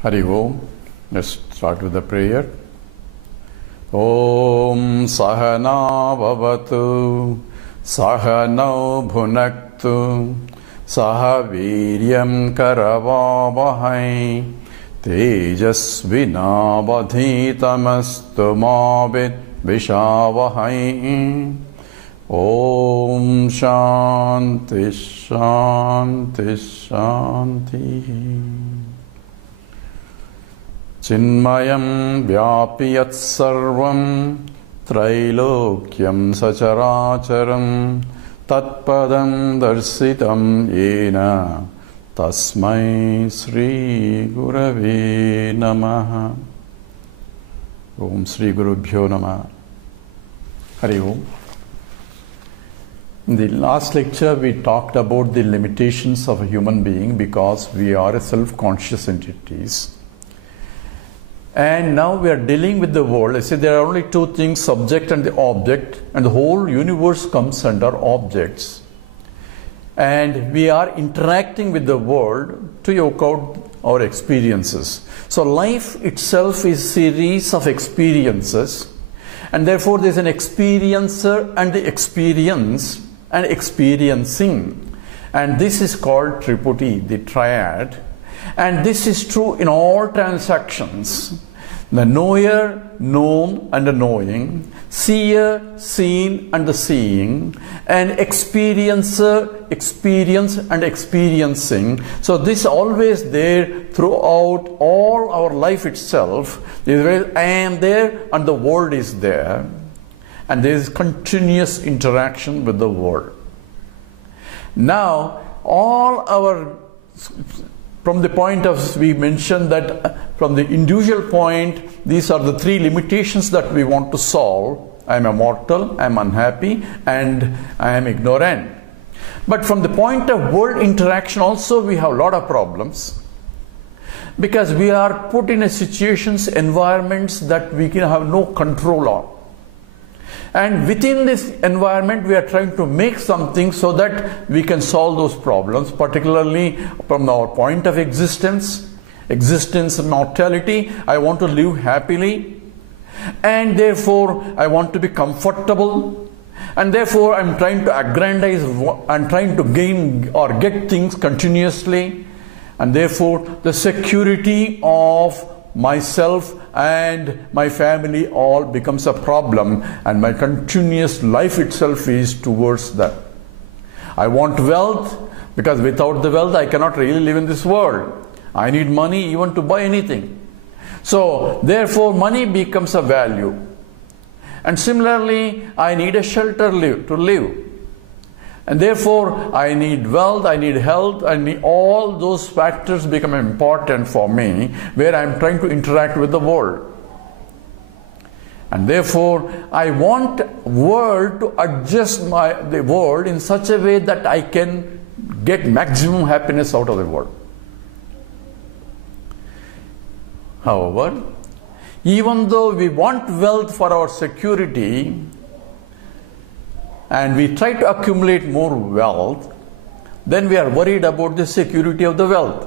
Hari Om. Let's start with the prayer. Om Sahana Bhavatu Sahano Bhunaktu Sahaviryam Karavavahai Tejasvinavadhitamastu Mavit Vishavahai. Om Shanti Shanti Shanti. Chinmayam Vyapiyat Sarvam Trailokyam Sacharacharam Tatpadam Darsitam Yena Tasmai Sri Gurave Namaha. Om Sri Gurubhyo Namaha. Hari Om. In the last lecture, we talked about the limitations of a human being because we are self-conscious entities. And now we are dealing with the world. I say there are only two things, subject and the object, and the whole universe comes under objects. And we are interacting with the world to yoke out our experiences. So life itself is a series of experiences, and therefore there is an experiencer and the experience and experiencing. And this is called Triputty, the triad. And this is true in all transactions. The knower, known and the knowing, seer, seen and the seeing, and experiencer, experience and experiencing. So this is always there throughout all our life itself. I am there and the world is there. And there is continuous interaction with the world. Now, from the point of, we mentioned that from the individual point, these are the three limitations that we want to solve. I am a mortal, I am unhappy, and I am ignorant. But from the point of world interaction also, we have a lot of problems. Because we are put in a situations, environments that we can have no control on. And within this environment, we are trying to make something so that we can solve those problems, particularly from our point of existence and mortality. I want to live happily, and therefore I want to be comfortable, and therefore I'm trying to aggrandize, I'm trying to gain or get things continuously, and therefore the security of myself and my family all becomes a problem, and my continuous life itself is towards that. I want wealth because without the wealth I cannot really live in this world. I need money even to buy anything. So therefore money becomes a value. And similarly, I need a shelter to live. And therefore I need wealth, I need health, I need all those factors become important for me, where I am trying to interact with the world. And therefore I want world to adjust the world in such a way that I can get maximum happiness out of the world. However, even though we want wealth for our security, and we try to accumulate more wealth, then we are worried about the security of the wealth.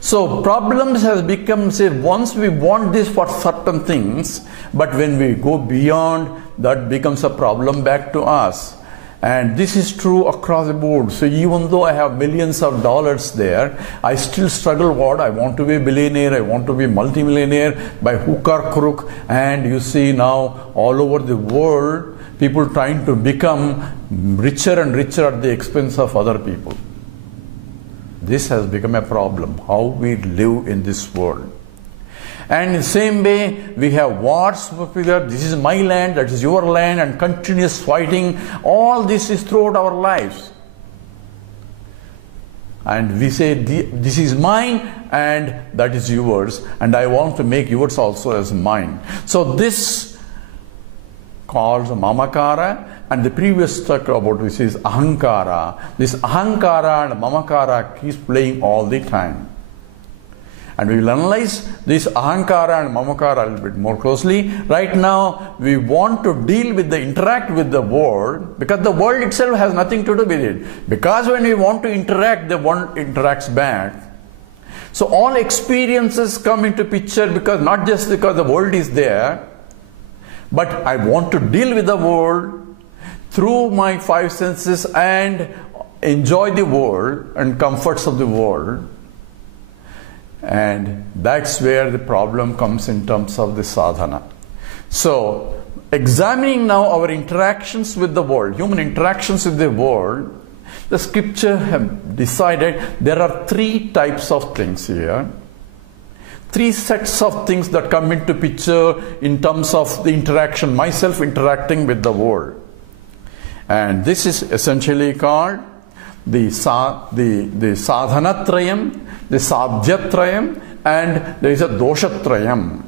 So problems have become, say, once we want this for certain things, but when we go beyond, that becomes a problem back to us. And this is true across the board. So even though I have millions of dollars there, I still struggle. What? I want to be a billionaire, I want to be multimillionaire by hook or crook. And you see now all over the world, people trying to become richer and richer at the expense of other people. This has become a problem, how we live in this world. And in the same way, we have wars, this is my land, that is your land, and continuous fighting. All this is throughout our lives. And we say, this is mine and that is yours, and I want to make yours also as mine. So this calls mamakara, and the previous talk about which is ahankara. This ahankara and mamakara keeps playing all the time. And we will analyze this ahankara and mamakara a little bit more closely. Right now, we want to deal with interact with the world, because the world itself has nothing to do with it. Because when we want to interact, the world interacts back. So all experiences come into picture because not just because the world is there, but I want to deal with the world through my five senses and enjoy the world and comforts of the world. And that's where the problem comes in terms of the sadhana. So, examining now our interactions with the world, human interactions with the world, the scripture have decided there are three types of things here. Three sets of things that come into picture in terms of the interaction, myself interacting with the world. And this is essentially called the sadhanatrayam, the sadhyatrayam, and there is a doshatrayam.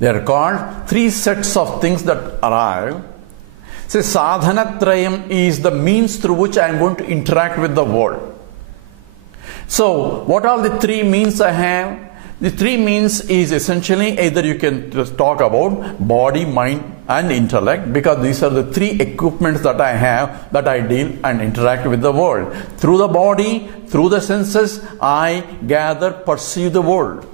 They are called three sets of things that arrive. So sadhanatrayam is the means through which I am going to interact with the world. So what are the three means I have? The three means is essentially either you can just talk about body, mind and intellect, because these are the three equipments that I have that I deal and interact with the world. Through the body, through the senses, I gather, perceive the world.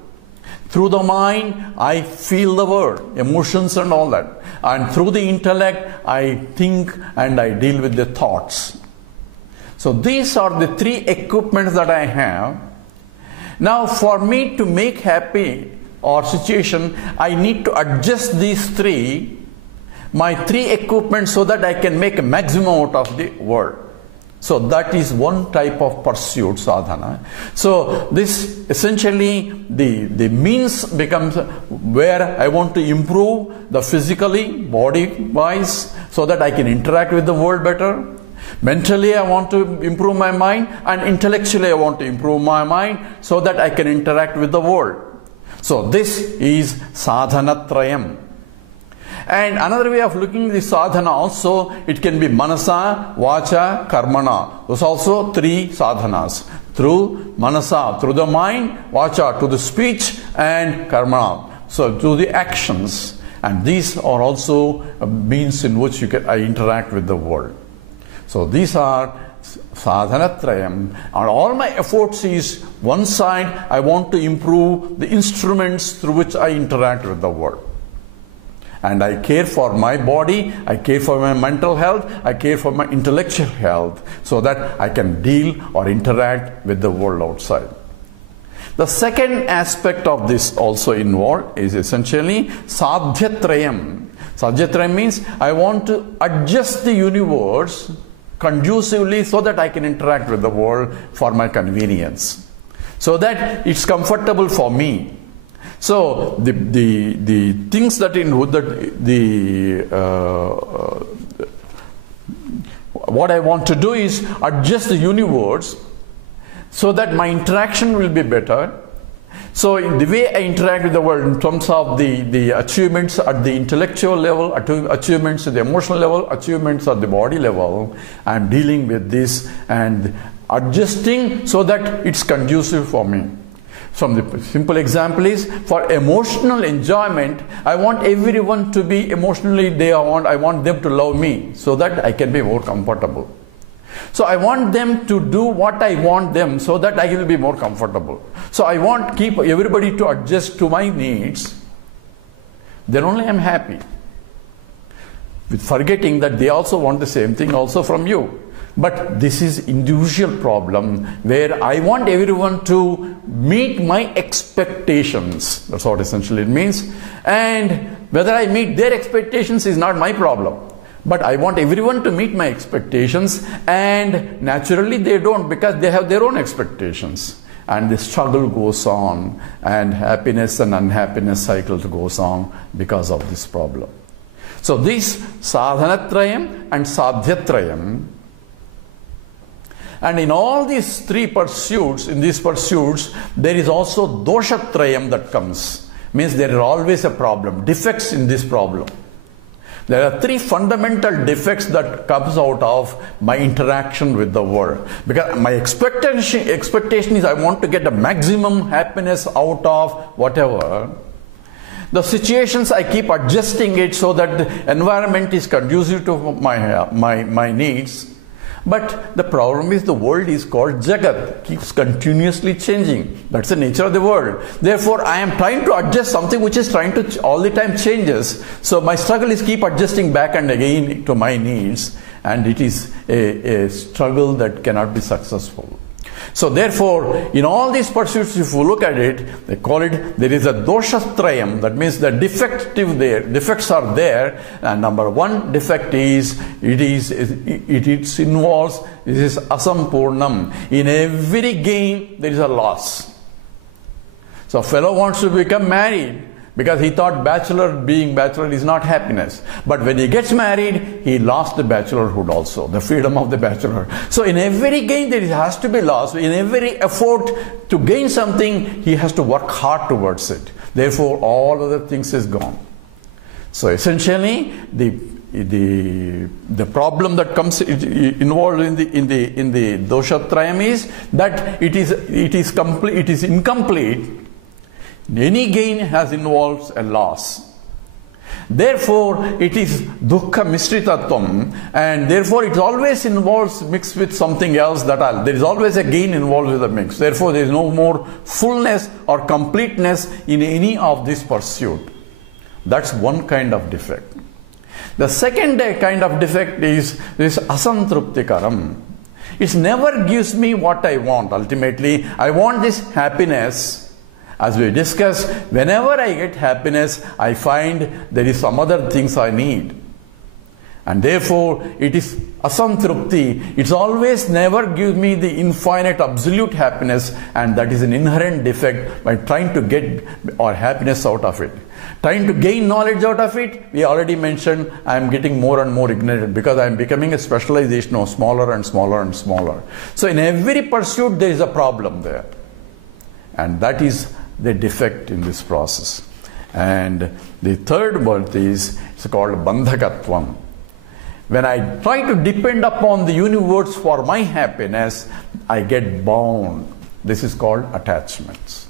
Through the mind, I feel the world, emotions and all that. And through the intellect, I think and I deal with the thoughts. So these are the three equipments that I have. Now for me to make happy or situation, I need to adjust these three, my three equipment, so that I can make a maximum out of the world. So that is one type of pursuit, sadhana. So this essentially the means becomes where I want to improve the physically, body wise, so that I can interact with the world better. Mentally I want to improve my mind, and intellectually I want to improve my mind so that I can interact with the world. So this is sadhanatrayam. And another way of looking at the sadhana also, it can be manasa, vacha, karmana. Those also three sadhanas. Through manasa, through the mind, vacha, to the speech, and karmana, so to the actions. And these are also a means in which I interact with the world. So these are sadhanatrayam, and all my efforts is one side, I want to improve the instruments through which I interact with the world. And I care for my body, I care for my mental health, I care for my intellectual health, so that I can deal or interact with the world outside. The second aspect of this also involved is essentially sadhyatrayam. Sadhyatrayam means I want to adjust the universe conducively so that I can interact with the world for my convenience, so that it's comfortable for me. So the things that what I want to do is adjust the universe so that my interaction will be better. So in the way I interact with the world in terms of the achievements at the intellectual level, achievements at the emotional level, achievements at the body level, I am dealing with this and adjusting so that it's conducive for me. Some the simple example is, for emotional enjoyment, I want everyone to be emotionally, I want them to love me so that I can be more comfortable. So I want them to do what I want them so that I will be more comfortable. So I want keep everybody to adjust to my needs. Then only I am happy. With forgetting that they also want the same thing also from you. But this is individual problem where I want everyone to meet my expectations. That's what essentially it means. And whether I meet their expectations is not my problem. But I want everyone to meet my expectations, and naturally they don't, because they have their own expectations. And the struggle goes on, and happiness and unhappiness cycle goes on because of this problem. So this sadhanatrayam and sadhyatrayam. And in all these three pursuits, there is also doshatrayam that comes. Means there is always a problem, defects in this problem. There are three fundamental defects that comes out of my interaction with the world. Because my expectation is I want to get the maximum happiness out of whatever. The situations I keep adjusting it so that the environment is conducive to my needs. But the problem is the world is called Jagat, keeps continuously changing. That's the nature of the world. Therefore, I am trying to adjust something which is trying to all the time changes. So my struggle is keep adjusting back and again to my needs, and it is a struggle that cannot be successful. So therefore, in all these pursuits, if you look at it, they call it, there is a doshatrayam, that means the defects are there, and number one defect is, it involves, this is asampurnam. In every gain, there is a loss. So a fellow wants to become married, because he thought being bachelor is not happiness. But when he gets married, he lost the bachelorhood also, the freedom of the bachelor. So in every gain there has to be loss. In every effort to gain something, he has to work hard towards it. Therefore, all other things is gone. So essentially, the problem that comes involved in the doshatrayam is that it is incomplete. Any gain involves a loss. Therefore, it is dukkha mishritatvam, and therefore it always involves mixed with something else. There is always a gain involved with the mix. Therefore, there is no more fullness or completeness in any of this pursuit. That's one kind of defect. The second kind of defect is this asantruptikaram. It never gives me what I want. Ultimately, I want this happiness. As we discussed, whenever I get happiness, I find there is some other things I need. And therefore, it is asantrupti. It's always never gives me the infinite absolute happiness, and that is an inherent defect by trying to get our happiness out of it. Trying to gain knowledge out of it, we already mentioned, I am getting more and more ignorant because I am becoming a specialization of smaller and smaller and smaller. So in every pursuit, there is a problem there. And that is the defect in this process. And the third one is, it's called bandhakatvam. When I try to depend upon the universe for my happiness, I get bound. This is called attachments.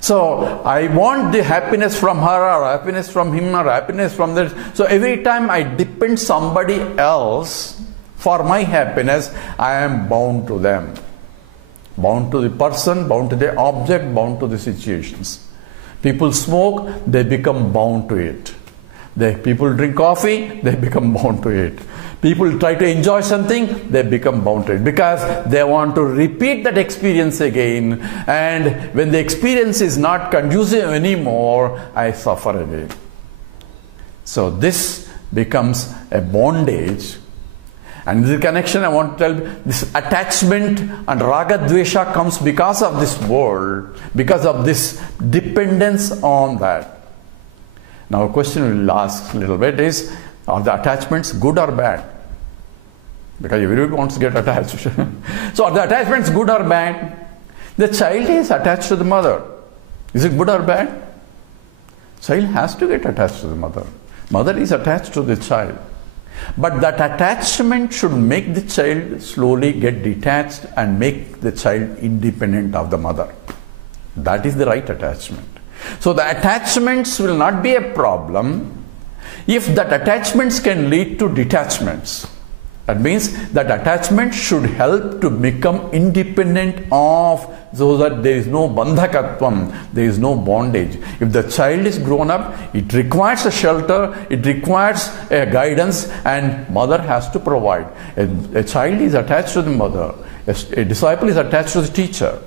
So I want the happiness from her, or happiness from him, or happiness from that. So every time I depend somebody else for my happiness, I am bound to them. Bound to the person, bound to the object, bound to the situations. People smoke, they become bound to it. People drink coffee, they become bound to it. People try to enjoy something, they become bound to it because they want to repeat that experience again. And when the experience is not conducive anymore, I suffer again. So this becomes a bondage. And in the connection, I want to tell you, this attachment and raga dvesha comes because of this world, because of this dependence on that. Now a question we'll ask a little bit is, are the attachments good or bad? Because everybody wants to get attached. So are the attachments good or bad? The child is attached to the mother. Is it good or bad? Child has to get attached to the mother. Mother is attached to the child. But that attachment should make the child slowly get detached and make the child independent of the mother. That is the right attachment. So the attachments will not be a problem if that attachments can lead to detachments. That means that attachment should help to become independent of, so that there is no bandhakatvam, there is no bondage. If the child is grown up, it requires a shelter, it requires a guidance, and mother has to provide. A child is attached to the mother, a disciple is attached to the teacher.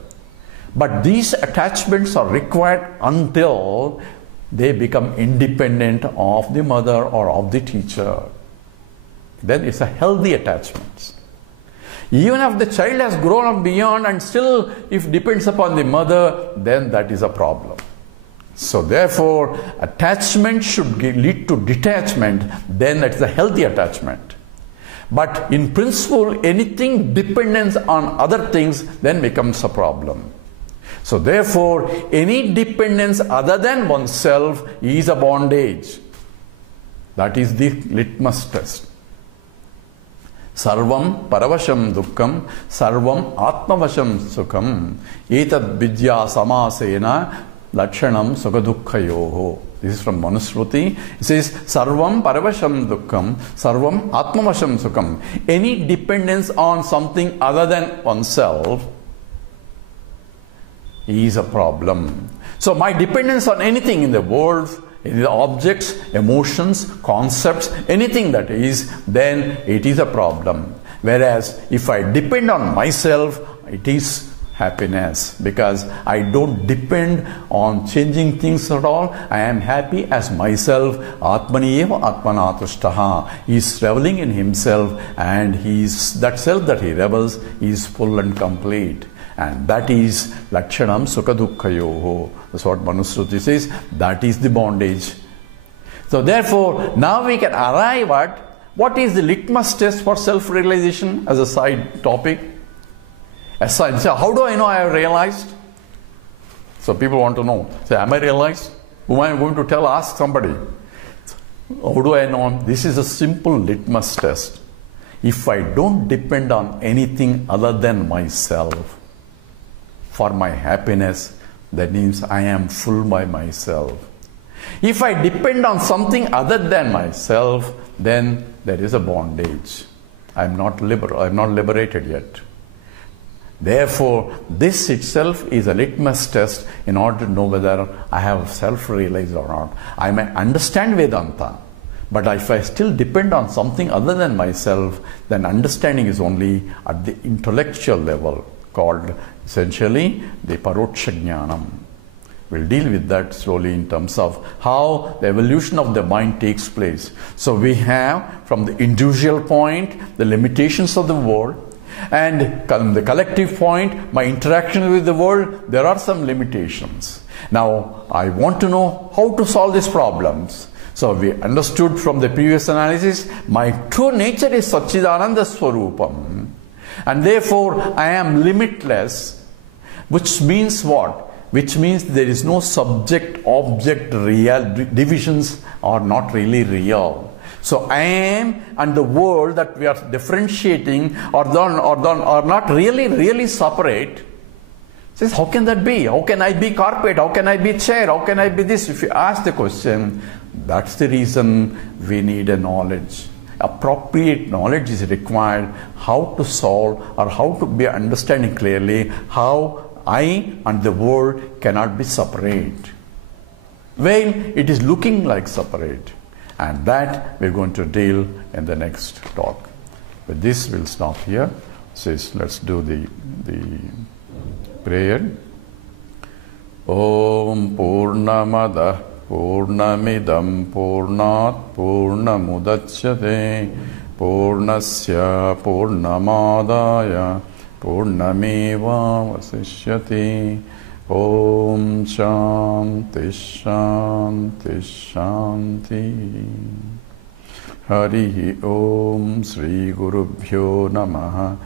But these attachments are required until they become independent of the mother or of the teacher. Then it's a healthy attachment. Even if the child has grown up beyond and still if depends upon the mother, then that is a problem. So therefore, attachment should lead to detachment, then that is a healthy attachment. But in principle, anything dependence on other things then becomes a problem. So therefore, any dependence other than oneself is a bondage. That is the litmus test. Sarvam paravasham dukkam, sarvam atmavasham sukham, etad vidya samasena Lakshanam Sukadukhayoho. This is from Manusmriti. It says, Sarvam Paravasham Dukkham, Sarvam Atmavasham Sukham. Any dependence on something other than oneself is a problem. So my dependence on anything in the world, in the objects, emotions, concepts, anything that is, then it is a problem. Whereas if I depend on myself, it is happiness, because I don't depend on changing things at all. I am happy as myself. Atmani eva atmanatushtaha. He is reveling in himself, and that self that he revels is full and complete. And that is Lakshanam Sukadukhayoho. That's what Manusmriti says. That is the bondage. So therefore, now we can arrive at what is the litmus test for self-realization as a side topic. So how do I know I have realized? So people want to know. Say, am I realized? Who am I going to tell? Ask somebody. How do I know? This is a simple litmus test. If I don't depend on anything other than myself for my happiness, that means I am full by myself. If I depend on something other than myself, then there is a bondage. I am not liberated yet. Therefore, this itself is a litmus test in order to know whether I have self-realized or not. I may understand Vedanta, but if I still depend on something other than myself, then understanding is only at the intellectual level, called essentially the Paroksha Jnanam. We'll deal with that slowly in terms of how the evolution of the mind takes place. So we have, from the individual point, the limitations of the world, and the collective point, my interaction with the world, there are some limitations. Now, I want to know how to solve these problems. So we understood from the previous analysis, my true nature is Satchidananda Swarupam. And therefore, I am limitless, which means what? Which means there is no subject-object divisions are not really real. So I am and the world that we are differentiating are not really separate. Says, how can that be? How can I be carpet? How can I be chair? How can I be this? If you ask the question, that's the reason we need a knowledge. Appropriate knowledge is required how to solve or how to be understanding clearly how I and the world cannot be separate. Well, it is looking like separate. And that we're going to deal in the next talk. With this, we'll stop here. Says, let's do the prayer. Om Purnamada Purnamidam Purnat Purnamudachyate Purnasya Purnamadaya Purnameva Vasishyati. Om Shanti Shanti Shanti. Harihi Om Sri Gurubhyo Namaha.